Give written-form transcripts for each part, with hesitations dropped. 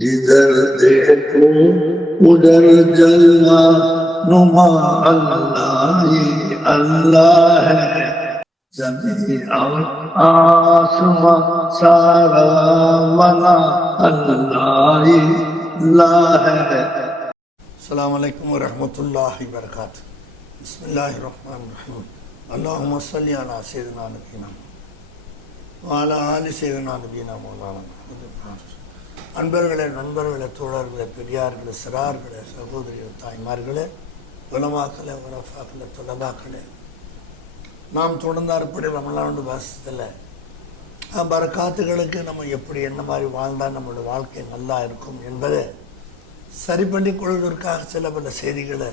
जिधर देखो उधर जलवा नुमा अल्लाह ही अल्लाह है। जमीन और आसमां सारा बना अल्लाह ही अल्लाह है। अस्सलामु अलैकुम व रहमतुल्लाहि व बरकातुहू। बिस्मिल्लाहिर रहमानिर रहीम। अल्लाहुम्मा सल्लि अला सय्यिदिना नबीना व अला आलि सय्यिदिना नबीना मौलाना मुहम्मद। அன்பர்களே, நண்பர்களே, தோழர்களே, பெரியார்களே, சிறார்களே, சகோதரிகள், தாய்மார்களே, உலமாக்களே, உரஃபாக்களே, துலபாக்களே, நாம் தொடர்ந்தாற்படி ரமலான் வாசத்தில் பரக்காத்துகளுக்கு நம்ம எப்படி என்ன மாதிரி வாழ்ந்தால் நம்மளோட வாழ்க்கை நல்லா இருக்கும் என்பதை சரி பண்ணி கொள்வதற்காக சில பல செய்திகளை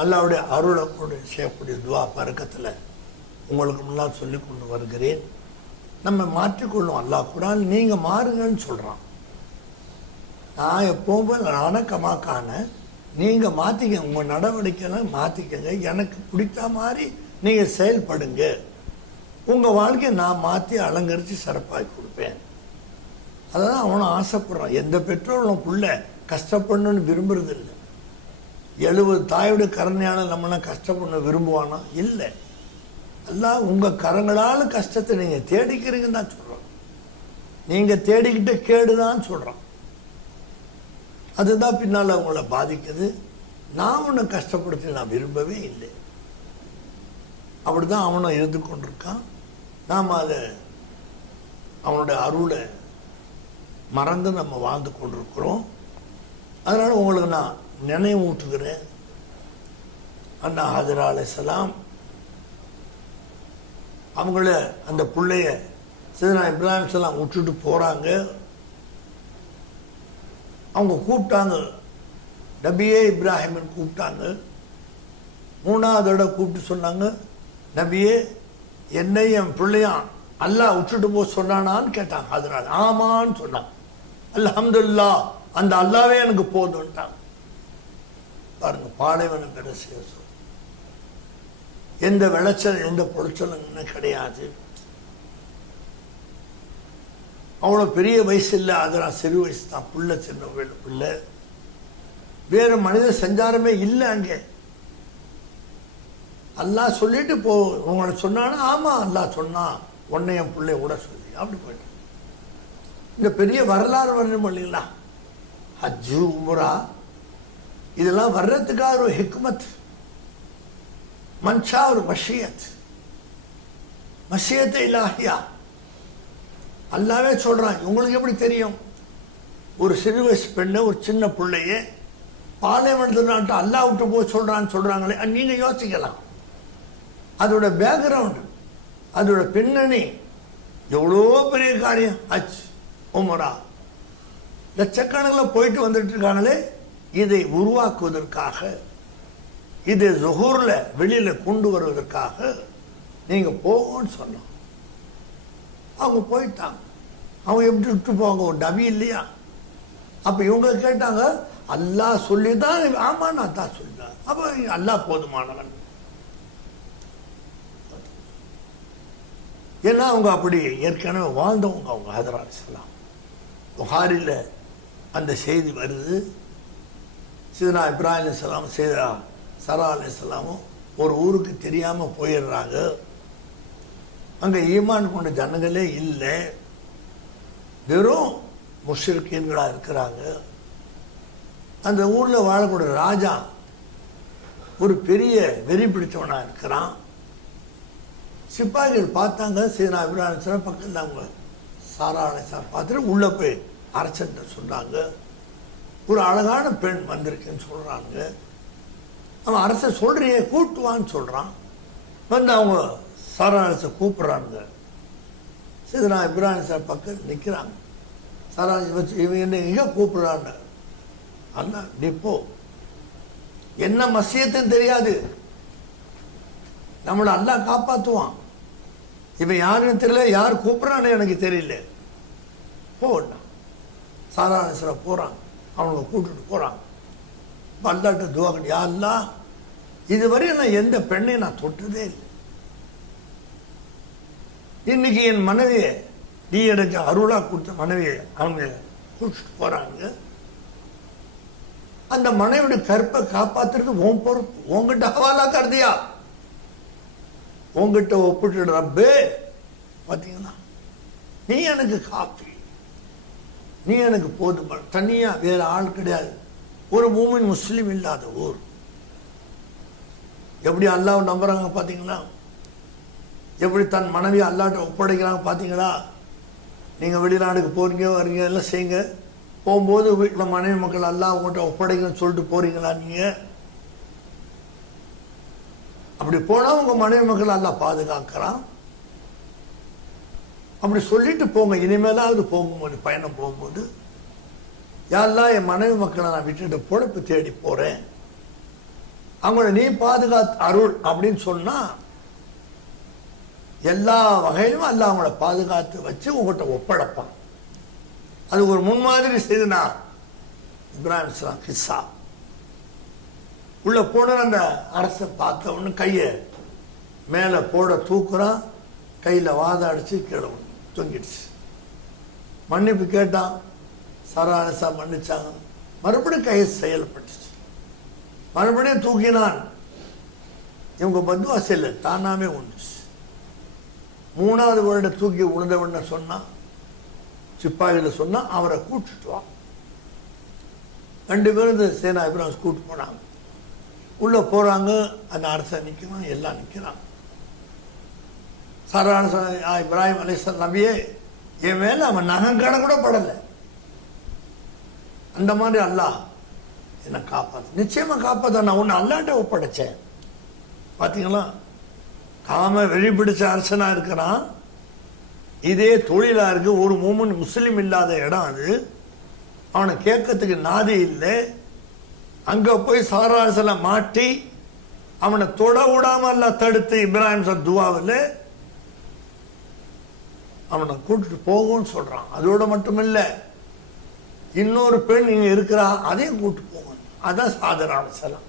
அல்லாவுடைய அருளை கொண்டு செய்யக்கூடிய துவா பறக்கத்தில் உங்களுக்கு முன்னால் சொல்லி கொண்டு வருகிறேன். நம்ம மாற்றிக்கொள்ளும். அல்லாஹ் குரான் நீங்கள் மாறுங்கன்னு சொல்கிறான். நான் எப்போவும் அணக்கமாக்கான நீங்கள் மாற்றிக்க, உங்கள் நடவடிக்கைலாம் மாற்றிக்கங்க, எனக்கு பிடித்த மாதிரி நீங்கள் செயல்படுங்க, உங்கள் வாழ்க்கையை நான் மாற்றி அலங்கரித்து சிறப்பாக கொடுப்பேன். அதான் அவனை ஆசைப்படுறான். எந்த பெற்றோரும் பிள்ளை கஷ்டப்படணும்னு விரும்புறது இல்லை. 70 தாயோட கருணையான நம்மளா கஷ்டப்படணும் விரும்புவானா? இல்லை. எல்லாம் உங்கள் கரங்களால் கஷ்டத்தை நீங்கள் தேடிக்கிறீங்கன்னு தான் சொல்கிறோம். நீங்கள் தேடிக்கிட்ட கேடுதான் சொல்கிறோம். அதுதான் பின்னால் அவங்கள பாதிக்குது. நான் உன்னை கஷ்டப்படுத்தி நான் விரும்பவே இல்லை. அப்படிதான் அவனை இருந்து கொண்டிருக்கான். நாம் அதை அவனுடைய அருளை மறந்து நம்ம வாழ்ந்து கொண்டிருக்கிறோம். அதனால் உங்களுக்கு நான் நினைவூட்டுகிறேன். அண்ணா ஹாஜரா அலைஹிஸ்ஸலாம் அவங்கள அந்த பிள்ளைய சையதுனா இப்ராஹிம் ஸலாம் விட்டுட்டு போகிறாங்க. அவங்க கூப்பிட்டாங்க, நபியே இப்ராஹிம்னு கூப்பிட்டாங்க. 3வது தடவை கூப்பிட்டு சொன்னாங்க, நபியே என்னை என் பிள்ளையான் அல்லாஹ் விட்டுட்டு போக சொன்னானான்னு கேட்டாங்க. அதனால ஆமான்னு சொன்னாங்க. அல்ஹம்துலில்லாஹ், அந்த அல்லாவே எனக்கு போதும்ட்டாங்க. பாருங்க, பாலைவனம் பெற செய்ய எந்த விளைச்சல் எந்த பொருட்சலும் கிடையாது. அவ்வளோ பெரிய வயசு இல்லை. அதெல்லாம் சிறு வயசு தான். பிள்ளை சின்ன பிள்ளை. வேறு மனித சஞ்சாரமே இல்லை அங்கே. அல்லாஹ் சொல்லிட்டு போ உங்களை சொன்னானா? ஆமாம், அல்லாஹ் சொன்னான், உன்னை என் பிள்ளை கூட சொல்லி அப்படி போயிட்டு. இந்த பெரிய வரலாறு வரணும் இல்லைங்களா? ஹஜ்ஜு, உம்ரா இதெல்லாம் வர்றதுக்காக ஒரு ஹிக்மத், மன்ஷா, ஒரு மஷியத்தை இலாஹியா. அல்லாவே சொல்றான். உங்களுக்கு எப்படி தெரியும்? ஒரு சிறு வயசு பெண்ணை, ஒரு சின்ன பிள்ளைய பாலைவனத்து நாட்டு அல்லாஹ் விட்டு போக சொல்றாங்களே, நீங்க யோசிக்கலாம். அதோட பேக்ரவுண்ட், அதோட பின்னணி எவ்வளோ பெரிய காரியம். ஹஜ், உம்ரா லட்சக்கணக்கில் போயிட்டு வந்துட்டு இருக்காங்களே, இதை உருவாக்குவதற்காக, இதை ஸுஹூர்ல வெளியில கொண்டு வருவதற்காக நீங்க போகணும்னு சொன்னோம். அவங்க போயிட்டாங்க. அவங்க எப்படி விட்டு போவாங்க? ஒரு டபி இல்லையா? அப்ப இவங்க கேட்டாங்க, அல்லாஹ் சொல்லிதான். ஆமா, நான் தான் சொல்லிட்டேன். அப்ப அல்லாஹ் போதுமானவன். ஏன்னா அவங்க அப்படி ஏற்கனவே வாழ்ந்தவங்க. அவங்க ஹாஜரா அலைஹிஸ்ஸலாம் புகாரில் அந்த செய்தி வருது. சையதுனா இப்ராஹிம் அலைஹிஸ்ஸலாம், சையதா சரா அலைஹிஸ்ஸலாமும் ஒரு ஊருக்கு தெரியாம போயிடுறாங்க. அங்க ஈமான் கொண்ட ஜனங்களே இல்லை, வெறும் முஷ்ரிக்கீன்களா இருக்கிறாங்க. அந்த ஊர்ல வாழக்கூடிய ராஜா ஒரு பெரிய வெறி பிடிச்சவனா இருக்கிறான். சிப்பாய்கள் பார்த்தாங்க. சையதுனா இப்ராஹிம் அலைஹிஸ்ஸலாம் பக்கத்தில் அவங்க சாரா அலைஹிஸ்ஸலாம் பார்த்துட்டு உள்ள போய் அரசன்ட்ட சொன்னாங்க, ஒரு அழகான பெண் வந்திருக்குன்னு சொல்றாங்க. அவன் அரசன் சொல்றியே கூட்டுவான்னு சொல்றான். வந்து அவங்க சாரா அலைஹிஸ்ஸலாம் கூப்பிடுறாங்க. சையதுனா இப்ராஹிம் அலைஹிஸ்ஸலாம் பக்கத்தில் நிற்கிறாங்க. சாரா இவன் என்ன எங்க கூப்பிடுறான்னு. அண்ணா நீ போ, என்ன மசியத்துன்னு தெரியாது, நம்மளை அல்லாஹ் காப்பாற்றுவான். இவன் யாருன்னு தெரியல, யார் கூப்பிட்றான்னு எனக்கு தெரியல, போடா. சாரா அலைஹிஸ்ஸலாம் போகிறாங்க. அவங்களை கூப்பிட்டுட்டு போகிறாங்க. அல்லாஹ்ட்ட துஆ பண்ணி, யா அல்லாஹ், இதுவரை நான் எந்த பெண்ணையும் நான் தொட்டதே இல்லை. இன்னைக்கு என் மனைவியை நீ எனக்கு அருளாக கொடுத்த மனைவியை அவங்க கூட்டிட்டு போறாங்க. அந்த மனைவியோட கற்பை காப்பாத்துறது உன் பொறுப்பு. உங்ககிட்ட ஹவாலா கருதியா, உங்ககிட்ட ஒப்பிட்டு ரப்பே, பாத்தீங்களா, நீ எனக்கு காப்பி, நீ எனக்கு போதுமா. தனியா வேற ஆள் கிடையாது. ஒரு மூமின் முஸ்லீம் இல்லாத ஊர். எப்படி அல்லாஹ் நம்புறாங்க பாத்தீங்களா, எப்படி தன் மனைவி அல்லாஹ்ட்ட ஒப்படைக்கிறாங்க பாத்தீங்களா. நீங்க வெளிநாடுக்கு போறீங்க வரீங்க எல்லாம் செய்யுங்க, போகும்போது வீட்டில் மனைவி மக்கள் அல்லாஹ் உங்கள்கிட்ட ஒப்படைக்கணும்னு சொல்லிட்டு போறீங்களா நீங்க? அப்படி போனா உங்க மனைவி மக்கள் அல்லாஹ் பாதுகாக்கிறான். அப்படி சொல்லிட்டு போங்க. இனிமேலாவது போகும்போது, பயணம் போகும்போது, யாரெல்லாம் என் மனைவி மக்களை நான் விட்டுட்டு பொழப்பு தேடி போறேன், அவங்கள நீ பாதுகாத்து அருள் அப்படின்னு சொன்னா எல்லா வகையிலும் அல்லாஹ் அவங்கள பாதுகாத்து வச்சு உங்கள்கிட்ட ஒப்படைப்பான். அது ஒரு முன்மாதிரி செய்துனா இப்ராஹிம் அலைஹிஸ்ஸலாம் கிஸ்ஸா. உள்ள போன அந்த அரசை பார்த்த உடனே கையை மேலே போட தூக்குறான், கையில் வாத அடிச்சு கீழே தொங்கிடுச்சு. மன்னிப்பு கேட்டான், சராரசா மன்னிச்சாங்க. மறுபடியும் கையை செயல்பட்டுச்சு, மறுபடியும் தூக்கினான். இவங்க பந்துவா செல்ல தானாமே உண்டுச்சு. 3வது வருடம் தூக்கி உழுந்தவன சொன்னா, சிப்பாயில் சொன்னா அவரை கூட்டிட்டு வா. 2 பேரும் இந்த சேனா இப்ராஹிம் கூட்டு போனாங்க. உள்ள போறாங்க, அந்த அரசன் நிற்கிறான், எல்லாம் நிற்கிறான். சாரான இப்ராஹிம் அலைஹிஸ்ஸலாம், நபியே, என் மேல அவன் நகங்கட கூட படலை, அந்த மாதிரி அல்லாஹ் என்னை காப்பாத்து, நிச்சயமா காப்பாத்த, நான் உன்னை அல்லாஹ்ட்ட ஒப்படைச்சேன். பாத்தீங்களா, காம வெளிப்பிடிச்ச அரசனா இருக்கிறான், இதே தொழிலா இருக்கு. ஒரு மூமின் முஸ்லிம் இல்லாத இடம் அது. அவனை கேட்கறதுக்கு நாதி இல்லை. அங்க போய் சாராசல மாட்டி அவனை தொட விடாம எல்லாம் தடுத்து இப்ராஹிம் துவாவில் அவனை கூட்டிட்டு போகும்னு சொல்றான். அதோட மட்டும் இல்ல, இன்னொரு பெண் இங்க இருக்கிறா, அதையும் கூட்டு போங்க. அதான் சாதரான செலம்.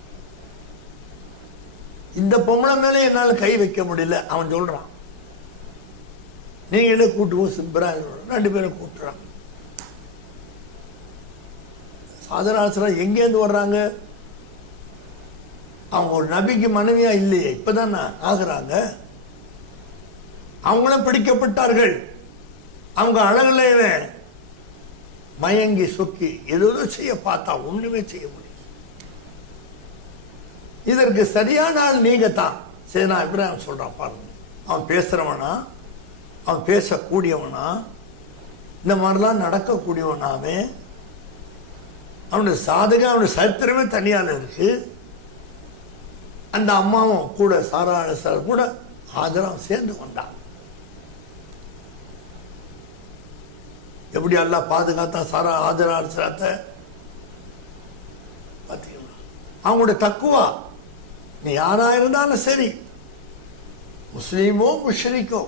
இந்த பொம்பளை மேல என்னால கை வைக்க முடியல அவன் சொல்றான். நீங்களே கூட்டு போ இப்ராஹிம். 2 பேரும் கூட்டுறான். சாதரான எங்கேருந்து வர்றாங்க? அவங்க ஒரு நபிக்கு மனைவியா இல்லையே, இப்பதான் ஆகுறாங்க. அவங்களும் பிடிக்கப்பட்டார்கள். அவங்க அழகுல மயங்கி சொக்கி ஏதோ செய்ய பார்த்தா ஒண்ணுமே செய்ய முடியும். இதற்கு சரியான ஆள் நீங்க தான். சரி, நான் இப்ராஹிம் சொல்றான் பாருங்க. அவன் பேசுறவனா, அவன் பேசக்கூடியவனா, இந்த மாதிரிலாம் நடக்கக்கூடியவனாவே, அவனுடைய சாதகம், அவனுடைய சரித்திரமே தனியால இருக்கு. அந்த அம்மாவும் கூட சாராள கூட ஆதரவு சேர்ந்து கொண்டான். எப்படி எல்லாம் பாதுகாத்தா சாரா ஆதரத்தை பார்த்தீங்களா. அவங்களுடைய தக்குவா, நீ யாரா இருந்தாலும் சரி, முஸ்லீமோ முஷ்ரிக்கோ,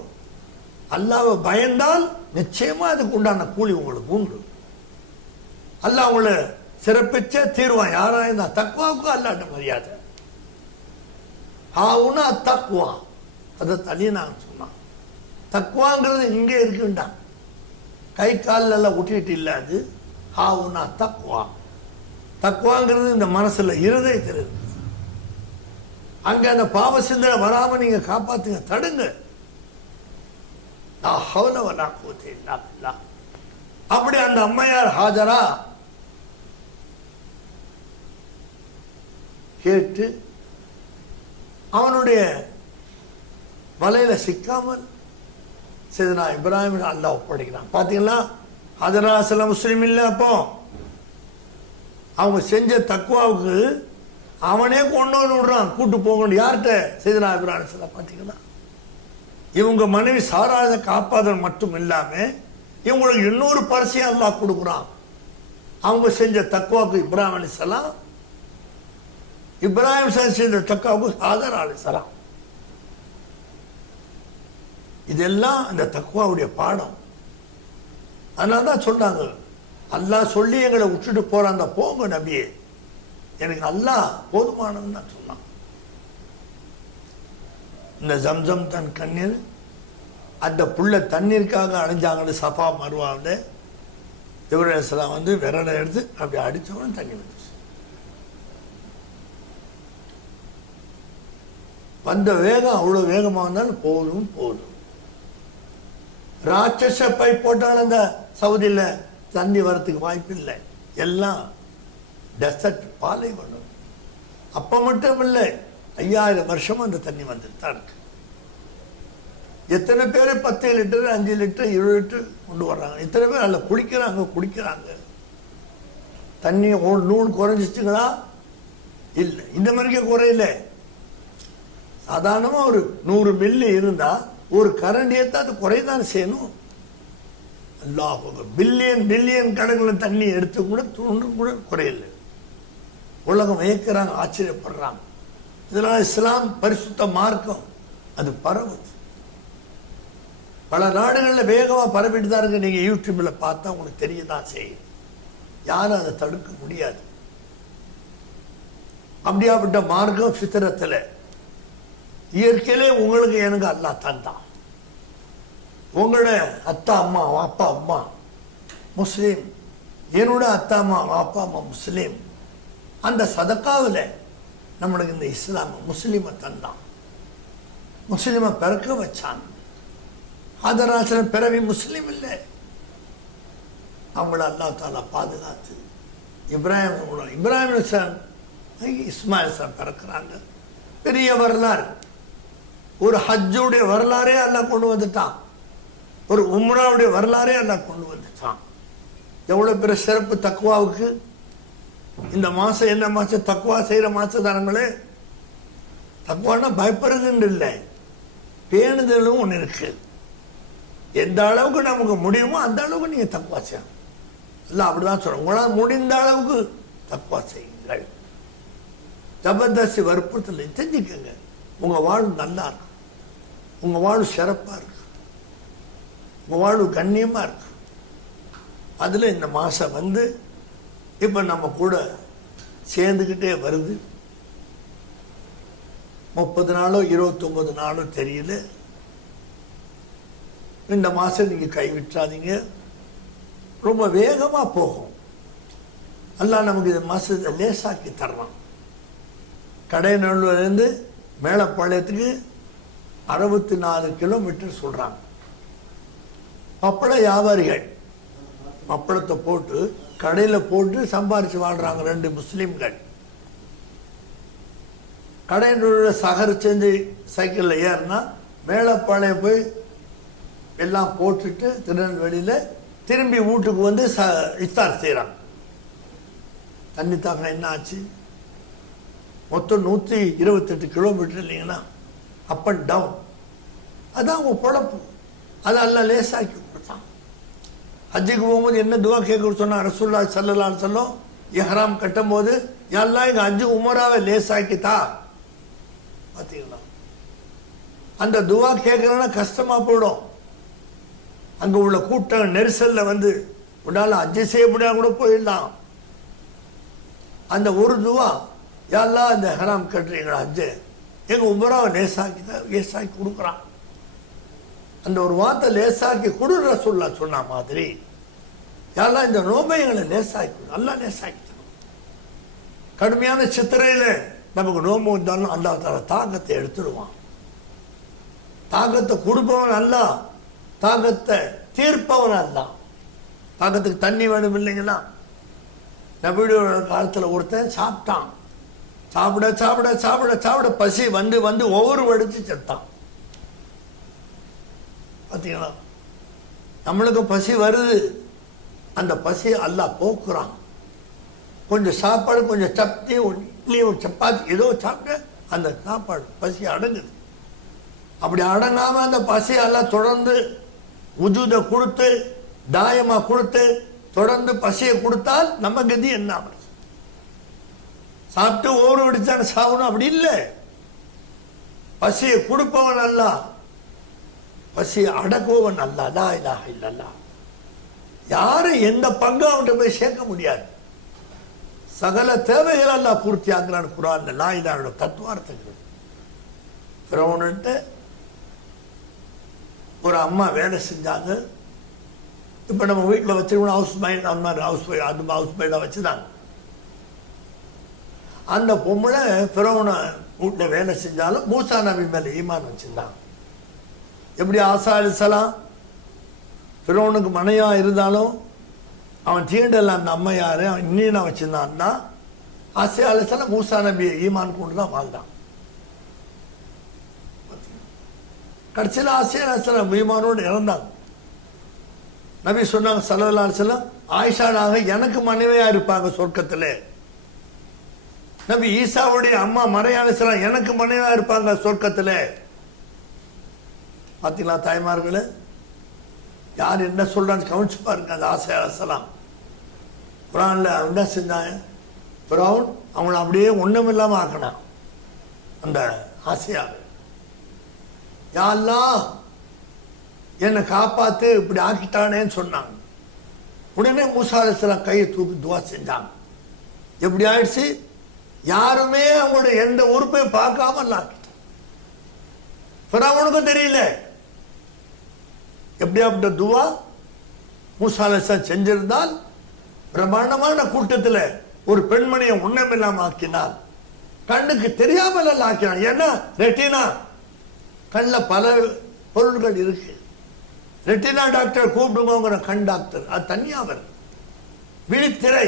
அல்லாஹ்வை பயந்தால் நிச்சயமா அதுக்கு உண்டான கூலி உங்களுக்கு உண்டு. அல்லாஹ் உங்களை சிறப்பிச்ச தீர்வான். யாரா இருந்தா தக்குவாவுக்கு அல்லாட்ட மரியாதை. ஹாவுனா தக்குவா, அதை தனி நான் சொன்னான். தக்குவாங்கிறது இங்கே இருக்குண்டான், கை காலில் எல்லாம் விட்டுட்டு இல்லை. அது ஹாவுனா தக்குவா. தக்குவாங்கிறது இந்த மனசுல இருதயத்தில் இருக்கு. அங்க அந்த பாவ சிந்தனை வராம நீங்க காப்பாத்துங்க, தடுங்க. அப்படி அந்த அம்மையார் ஹாஜரா கேட்டு அவனுடைய வலையில சிக்காமல் சையதுனா இப்ராஹிம் அல்லாஹ் ஒப்படைக்கிறான். பாத்தீங்களா, ஹஜரா முஸ்லீம் இல்லை. அப்போ அவங்க செஞ்ச தக்குவாவுக்கு அவனே கொண்டு வந்து விடுறான், கூட்டு போகணும். யார்கிட்ட? சையதுனா இப்ராஹிம். பாத்தீங்களா, இவங்க மனைவி சாராத காப்பாதல் மட்டும் இல்லாம இவங்களுக்கு இன்னொரு பரிசையும் அல்லாஹ் கொடுக்குறான். அவங்க செஞ்ச தக்குவாவுக்கு இப்ராஹிம் அலைஹிஸ்ஸலாம், இப்ராஹிம் செஞ்ச தக்குவாவுக்கு ஹாஜர் அலைஹிஸ்ஸலாம். இதெல்லாம் அந்த தக்குவாவுடைய பாடம். அதனாலதான் சொன்னாங்க, அல்லாஹ் சொல்லி எங்களை விட்டுட்டு போறான், போங்க நபியே, எனக்கு அல்லாஹ் போதுமானதுன்னு தான் சொன்னான். இந்த ஜம்சம் தன் கண்ணீர், அந்த புள்ள தண்ணீருக்காக அடைஞ்சாங்க சஃபா மருவாவில். ஜிப்ரீல் அலைஹிஸ்ஸலாம் வந்து விரலை எடுத்து அப்படி அடித்தவன் தண்ணி வந்துச்சு. வந்த வேகம் அவ்வளோ வேகமாக இருந்தாலும் போதும் போதும். ராட்சச பை போட்டாலும் அந்த சவுதியில் தண்ணி வரத்துக்கு வாய்ப்பு இல்லை. எல்லாம் டெசர்ட், பாலைவனம். அப்போ மட்டும் இல்லை, 5000 வருஷம் அந்த தண்ணி வந்துட்டு தான் இருக்கு. எத்தனை பேர் 10 லிட்டர் 5 லிட்டர் 20 லிட்டர் கொண்டு வர்றாங்க. எத்தனை பேர் அதில் குடிக்கிறாங்க. தண்ணி நூல் குறைஞ்சிச்சுங்களா? இல்லை, இந்த மாதிரிக்கே குறையில. சாதாரணமாக ஒரு 100 மில்லி இருந்தால் ஒரு கரண்டியை தான் அது குறைதான் செய்யணும். அல்லாஹ் பில்லியன் கணக்கில் தண்ணி எடுத்து கூட கூட குறையில. உலகம் வியக்கிறாங்க, ஆச்சரியப்படுறாங்க. இதனால் இஸ்லாம் பரிசுத்த மார்க்கம் அது பரவுது. பல நாடுகளில் வேகமாக பரவிட்டு தான் இருக்கு. நீங்கள் யூடியூப்பில் பார்த்தா உங்களுக்கு தெரியதான் செய்யும். யாரும் அதை தடுக்க முடியாது. அப்படியாப்பட்ட மார்க்கம் ஃபித்ரத்தில் இயற்கையிலே உங்களுக்கு எனக்கு அல்லாஹ் தந்தான். உங்களோட அத்தா அம்மா அப்பா அம்மா முஸ்லீம், என்னோட அத்தா அம்மா அப்பா அம்மா முஸ்லீம். அந்த சதக்காவில் நம்மளுக்கு இந்த இஸ்லாம் முஸ்லீமை தந்தான், முஸ்லீமை பிறக்க வச்சான். ஆதராசன பிறவி முஸ்லீம் இல்லை, அவங்கள அல்லாஹ் தாலா பாதுகாத்து இப்ராஹிம் இஸ்மாயில் பிறக்கிறாங்க. பெரிய வரலாறு, ஒரு ஹஜ்ஜுடைய வரலாறே அல்லாஹ் கொண்டு வந்துட்டான், ஒரு உம்ராவுடைய வரலாறே அல்லாஹ் கொண்டு வந்துட்டான். எவ்வளவு பெரிய சிறப்பு தக்வாவுக்கு. இந்த மாசம் என்ன மாசம்? தக்வா செய்யற மாசம் தானங்களே. தக்வானா பயப்படுறதுன்னு இல்லை, பேணுதலும் ஒன்று இருக்கு. எந்த அளவுக்கு நமக்கு முடியுமோ அந்த அளவுக்கு நீங்க தக்வா செய்யணும். இல்லை அப்படிதான் சொல்றோம், உங்களால் முடிந்த அளவுக்கு தக்வா செய்யுங்கள். ஜபர்தஸ்தி வற்புறுத்தல தெரிஞ்சுக்கங்க. உங்க வாழ்வு நல்லா இருக்கும், உங்க வாழ்வு சிறப்பா இருக்கு, உங்க வாழ்வு கண்ணியமா இருக்கு. அதுல இந்த மாசம் வந்து இப்ப நம்ம கூட சேர்ந்துக்கிட்டே வருது. 30 நாளோ 29 நாளோ தெரியல. இந்த மாசம் நீங்க கைவிட்டாதீங்க, ரொம்ப வேகமா போகும். அல்லாஹ் நமக்கு இந்த மாசத்தை லேசாக்கி தரலாம். கடைநல்லூர்லேருந்து மேலப்பாளையத்துக்கு 64 கிலோமீட்டர் சொல்றாங்க. பப்பள வியாபாரிகள் பப்பளத்தை போட்டு கடையில் போட்டு சம்பாரிச்சு வாழ்றாங்க 2 முஸ்லீம்கள். கடைநல்லூர் சகர் செஞ்சு சைக்கிளில் ஏறினா மேலப்பாளையம் போய் எல்லாம் போட்டுட்டு திருநெல்வேலியில் திரும்பி வீட்டுக்கு வந்து இஃப்தார் செய்கிறாங்க. தண்ணி தாக்கம் என்ன ஆச்சு? மொத்தம் 128 கிலோமீட்டர் இல்லைங்கன்னா அப் அண்ட் டவுன். அதான் அவங்க பொழப்பு. அது எல்லாம் லேசாக்கி கொடுத்தான். ஹஜ்ஜுக்கு போகும்போது என்ன துவா கேட்க சொன்னா? ரசூலுல்லாஹி ஸல்லல்லாஹு அலைஹி வஸல்லம் இஹ்ராம் கட்டும் போது எல்லாம் எங்க ஹஜ்ஜு உமராவை லேசாக்கித்தா. பார்த்தீங்களா? அந்த துவா கேட்கறதுனா கஷ்டமா போயிடும். அங்க உள்ள கூட்டம் நெரிசல்ல வந்து உன்னால ஹஜ்ஜு செய்ய முடியாது கூட போயிடலாம். அந்த ஒரு துவா, யாரெல்லாம் இந்த ஹராம் கட்டுறீங்களா ஹஜ்ஜு, எங்க உமராவை லேசாக்கி கொடுக்குறான். அந்த ஒரு வார்த்தை லேசாக்கி கொடு ரசூலுல்லாஹ் சொன்ன மாதிரி யாரெல்லாம் இந்த நோம்பைகளை லேசாக்கி எல்லாம் லேசாக்கி தரும். கடுமையான சித்திரையில நமக்கு நோம்பு வந்தாலும் அல்லாஹ் தஆலா தாகத்தை எடுத்துடுவான். தாகத்தை கொடுப்பவன் அல்ல, தாகத்தை தீர்ப்பவன் அல்ல. தாகத்துக்கு தண்ணி வேணும் இல்லைங்களா? நபியோட காலத்தில் ஒருத்தன் சாப்பிட்டான். சாப்பிட சாப்பிட சாப்பிட சாப்பிட பசி வந்து வந்து ஒவ்வொரு வடிச்சு செத்தான். பார்த்தீங்களா? நம்மளுக்கு பசி வருது, அந்த பசியை அல்லாஹ் போக்குறான். கொஞ்சம் சாப்பாடு, கொஞ்சம் சப்தி, இட்லி, ஒரு சப்பாத்தி ஏதோ சாப்பிட்டு அந்த சாப்பாடு பசி அடங்குது. அப்படி அடங்காம அந்த பசியை எல்லாம் தொடர்ந்து உஜூதை கொடுத்து தாயமா கொடுத்து தொடர்ந்து பசியை கொடுத்தால் நம்ம கதி என்ன? சாப்பிட்டு ஓடு அடிச்சான சாகணும் அப்படி இல்லை. பசியை கொடுப்பவன் அல்ல, பசியை அடக்குவன் அல்ல. லா இலாஹ இல்லல்லாஹ். யாரும் எந்த பங்கு அவன்கிட்ட போய் சேர்க்க முடியாது. சகல தேவைகள் அல்லாஹ் பூர்த்தி ஆகிறான். குர்ஆன்ல லா இலாஹோட தத்துவார்த்தங்கள். ஃபிரௌன்கிட்ட ஒரு அம்மா வேலை செஞ்சாங்க. இப்போ நம்ம வீட்டில் வச்சுருக்கணும் ஹவுஸ் மைண்ட், அந்த மாதிரி ஹவுஸ் மைண்டாக வச்சுதான் அந்த பொம்பளை ஃபிரௌனை வீட்டில் வேலை செஞ்சாலும் மூசா நபி மேலே ஈமான் வச்சுருந்தான். எப்படி ஆசா அலைஹிஸ்ஸலாம் ஃபிரௌனுக்கு மனையாக இருந்தாலும் அவன் தீண்டல அந்த அம்மையார் அவன் இன்னீனா வச்சுருந்தான்னா, ஆசா அலைஹிஸ்ஸலாம் மூசா நபியை ஈமான் கொண்டு தான் வாழ்ந்தான். கடைசியில் ஆசா அலைஹிஸ்ஸலாம் ஈமானோடு இறந்தாங்க. நபி சொன்னாங்க ஸல்லல்லாஹு அலைஹி வஸல்லம், ஆயிஷானாக எனக்கு மனைவியாக இருப்பாங்க சொர்க்கத்தில். நபி ஈசாவுடைய அம்மா மரியம் அலைஹிஸ்ஸலாம் எனக்கு மனைவியாக இருப்பாங்க சொர்க்கத்தில். பார்த்தீங்களா தாய்மார்களே, யார் என்ன சொல்றான்னு கவனிச்சு பாருங்க. அந்த ஆசா அலைஹிஸ்ஸலாம் குர்ஆன்ல என்ன செஞ்சாங்க, ஃபிரௌன் அவங்கள அப்படியே ஒன்றும் இல்லாமல் ஆக்கினான். அந்த ஆசையாவை, யா அல்லாஹ் என்னை காப்பாத்து இப்படி ஆக்கிட்டானேன்னு சொன்னாங்க. உடனே மூசா அலைஹிஸ்ஸலாம் கையை தூக்கி துவா செஞ்சாங்க. எப்படி ஆயிடுச்சு, யாருமே அவங்களுடைய எந்த உறுப்பையும் பார்க்காம ஆக்கிட்டான். ஃபிரௌனுக்கும் தெரியல. எப்படியாப்பட்ட துவா மூசா அலைஹிஸ்ஸலாம் செஞ்சிருந்தால் பிரமாண்டமான கூட்டத்தில் ஒரு பெண்மணியை உண்ணமில்லாம ஆக்கினார். கண்ணுக்கு தெரியாமல் எல்லாம் ஆக்கினான். ஏன்னா ரெட்டினா கண்ணில் பல பொருள்கள் இருக்கு. ரெட்டினா டாக்டர் கூப்பிடுங்கிற கண் டாக்டர் அது தனியாக விழித்திரை,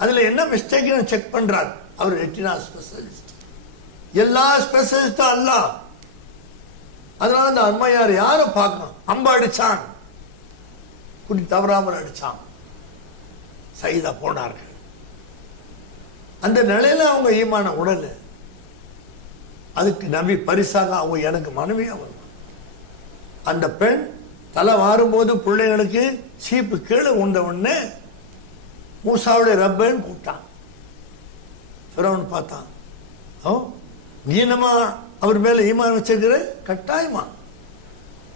அதுல என்ன மிஸ்டேக் செக் பண்றார் அவர் ரெட்டினா ஸ்பெஷலிஸ்ட். எல்லா ஸ்பெஷலிஸ்டும் அல்ல. அதனால அந்த அம்மையார் யாரை பார்க்கணும், அம்பா அடிச்சான், குடி தவறாமல் அடிச்சான், சைதா போனார்கள். அந்த நிலையில அவங்க ஈமான உடல். அதுக்கு நபி பரிசாக அவங்க எனக்கு மனைவியா வருவாங்க. அந்த பெண் தலை வாரும்போது பிள்ளைகளுக்கு சீப்பு கீழே உண்ட உடனே மூசாவுடைய ரப்பன்னு கூப்பிட்டான். ஃபிரௌன் பார்த்தான், ஓ நீ என்னமா அவர் மேல ஈமான் வச்சிருக்கிற, கட்டாயமா.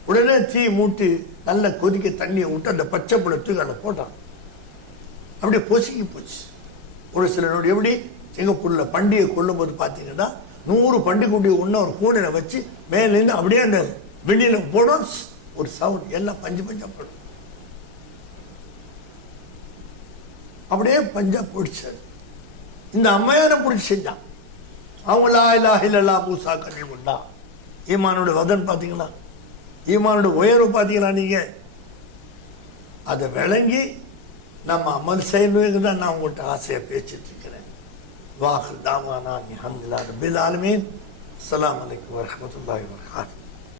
உடனே தீ மூட்டி நல்ல கொதிக்க தண்ணியை விட்டு அந்த பச்சை புள்ளத்துக்கு அதில் போட்டான். அப்படியே பொசுக்கி போச்சு. ஒரு சிலரோட எப்படி சிங்கப்பூர்ல பண்டிகை கொள்ளும் போது பார்த்தீங்கன்னா 100 பண்டிகை ஒன்று ஒரு கூடையில வச்சு மேலேருந்து அப்படியே அந்த வெளியில போடும், ஒரு சவுண்ட், எல்லாம் பஞ்சு பஞ்சா போடும். அப்படியே பஞ்சா பிடிச்சாரு. இந்த அம்மையாரை பிடிச்சி செஞ்சான். அவங்க லா இலாஹ இல்லல்லாஹ் மூசா கலீமுல்லா. ஈமானோட வதன் பார்த்தீங்களா, ஈமானோட உயர்வு பார்த்தீங்களா நீங்க. அதை விளங்கி நம்ம அமல் செய்யணும் தான் நான் உங்கள்கிட்ட ஆசையை பேசிட்டு இருக்கிறேன். வாஹிர் தாவானா அல்ஹம்துலில்லாஹி ரப்பில் ஆலமீன். அஸ்ஸலாமு அலைக்கும் வரஹ்மத்துல்லாஹி வபரகாத்துஹு.